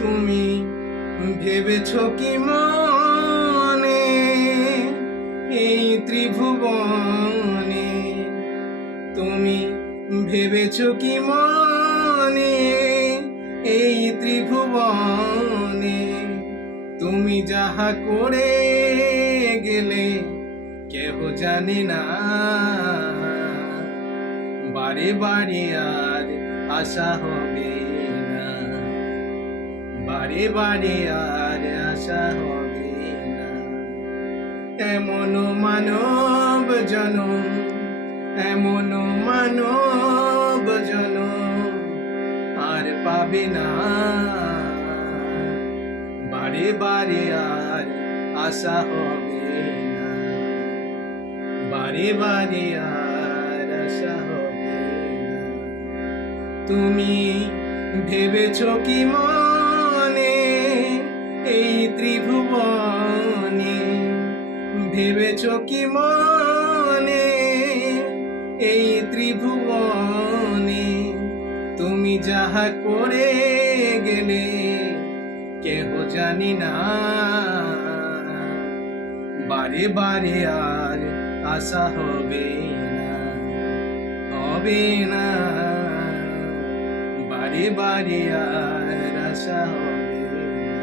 তুমি ভেবেছ কি মনে এই ত্রিভুবনে, তুমি ভেবেছ কি মনে এই ত্রিভুবনে, তুমি যাহা করে গেলে কেহ জানে না, বারে বারে আর আশা হবে না, বারে বারে আর আশা হবে না। এমন মানব জনম, এমন মানব জনম আর পাবে না, বারে বারে আর আশা হবে না, বারে বারে আর আশা হবে না। তুমি ভেবেছ কি মনে এই ত্রিভুবনে, ভেবেছ কি মনে এই ত্রিভুবনে, তুমি যাহা করে গেলে কেহ জানি না, বারে বারে আর আশা হবে না, হবে না, বারে বারে আর আশা হবে না।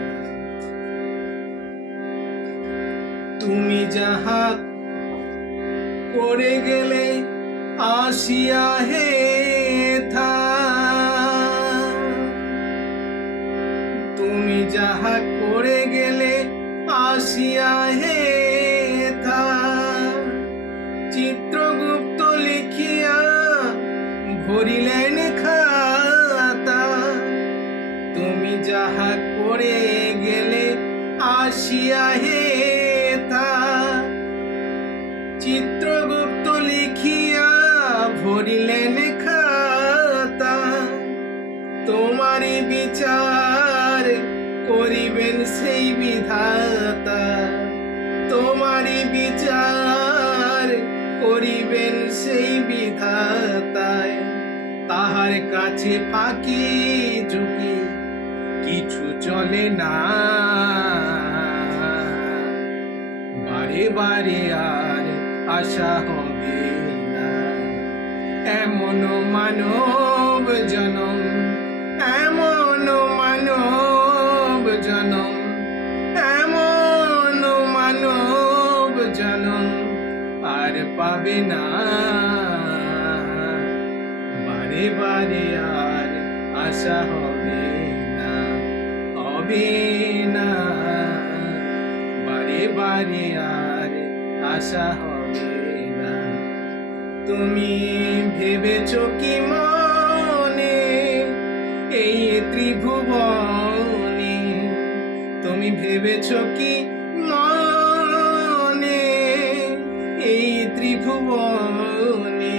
তুমি যাহা করে গেলে আসিয়া হে থা, তুমি যাহা করে গেলে আসিয়া হে থা, চিত্রগুপ্ত লিখিয়া ভরিলেন খাতা, তুমি যাহা করে গেলে আসিয়া হে থা, চিত্রগুপ্ত লিখিয়া ভরিলেন খাতা, তোমারই বিচার করিবেন সেই বিধাতা, তোমারই বিচার করিবেন সেই বিধাতায়, তাহার কাছে ফাঁকি ঝুঁকি কিছু চলে না, বারে বারে আর আশা হবে না। এমন মানব জনম, এমন মানব জনম, এমন মানব জনম আর পাবে না, বারে বারে আর আশা হবে না, হবে না, বারে বারে আর আশা হবে না। তুমি ভেবেছ কি মনে এই ত্রিভুবনে, তুমি ভেবেছ কি মনে এই ত্রিভুবনে,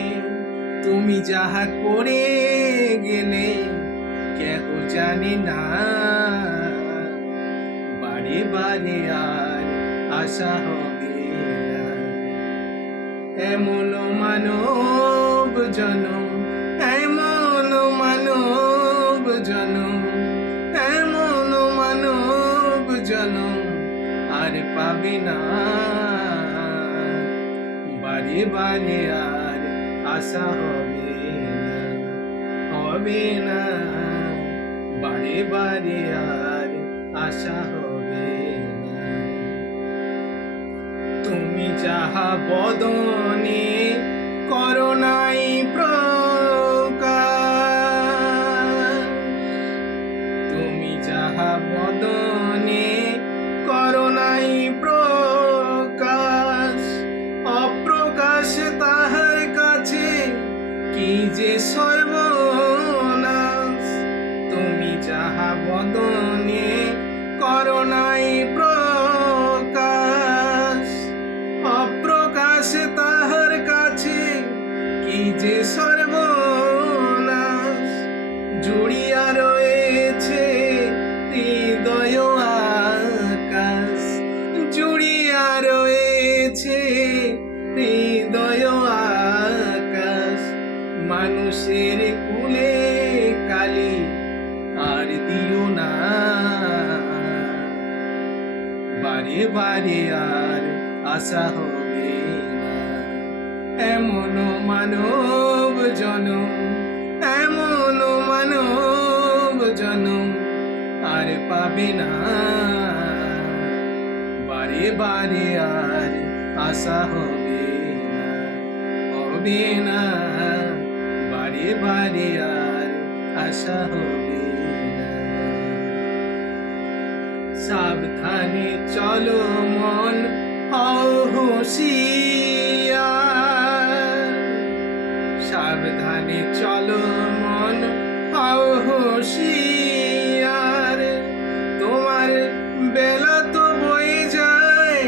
তুমি যাহা করে গেলে কেহ জানে না, বারে বারে আর আশা হবে না। এমন মানব জনম, এমন মানব জনম, এমন মানব জনম আর পাবে না, বারে বারে আর আশা হবে না, হবে না, বারে বারে আর আশা হবে না। তুমি যাহা বদনে করো নাই প্রকাশ, তুমি যাহা বদনে করো নাই প্রকাশ, অপ্রকাশ তাহার কাছে কি যে সর্বনাশ, তুমি যাহা বদনে করো নাই প্রকাশ, অপ্রকাশ তাহার কাছে কি যে সর্বনাশ, জুড়িয়া রয়েছে হৃদয় আকাশ, জুড়িয়া রয়েছে হৃদয় আকাশ, মান মানুষের কুলে কালি আর দিও না, বারে বারে আর আশা হবে না। এমন মানব জনম, এমন মানব জনম আর পাবে না, বারে বারে আর আশা হবে না, হবে না, বারে বারে আর আশা হবে না। সাবধানে চলো মন, হও হুঁশিয়ার, সাবধানে চলো মন, হও হুঁশিয়ার। তোমার বেলা তো বয়ে যায়,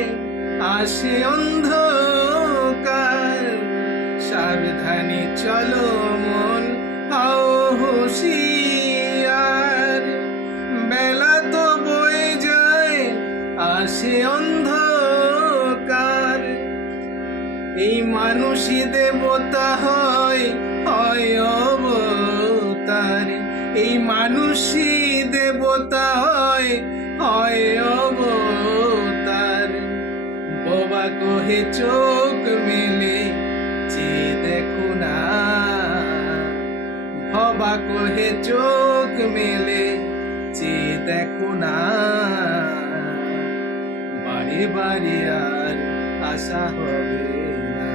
আসে অন্ধকার। সাবধানে চলো মন, হও হুঁশিয়ার। বেলা তো বয়ে যায়, আসে অন্ধকার। এই মানুষই দেবতা হয়, হয় অবতার। এই মানুষই দেবতা হয়, হয় অবতার। বোবা কহে চোখ মেলে চেয়ে দেখো না, ভবা কহে চোখ মেলে চেয়ে দেখো না, বারে বারে আর আশা হবে না।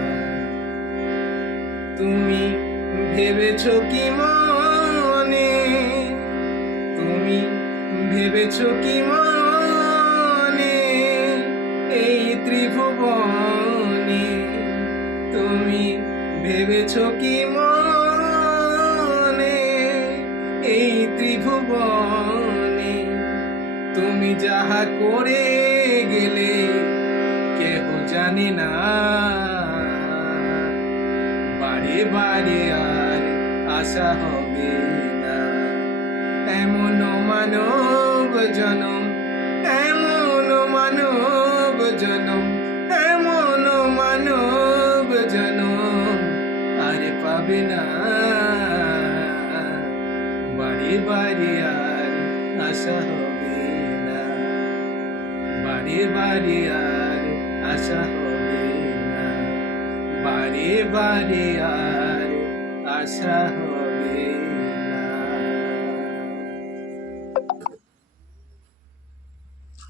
তুমি ভেবেছো কি মনে, তুমি ভেবেছো কি মনে, এই ত্রিভুবনে তুমি ভেবেছো কি মনে, এই ত্রিভুবনে তুমি যাহা করে গেলে কেহ জানে না, বারে বারে আর আশা হবে না। এমন মানব জনম, এমন মানব জনম, এমন মানব জনম আর পাবে না, বারে বারে আর আশা হবে না, বারে বারে আর আশা হবে না, বারে বারে আর আশা হবে।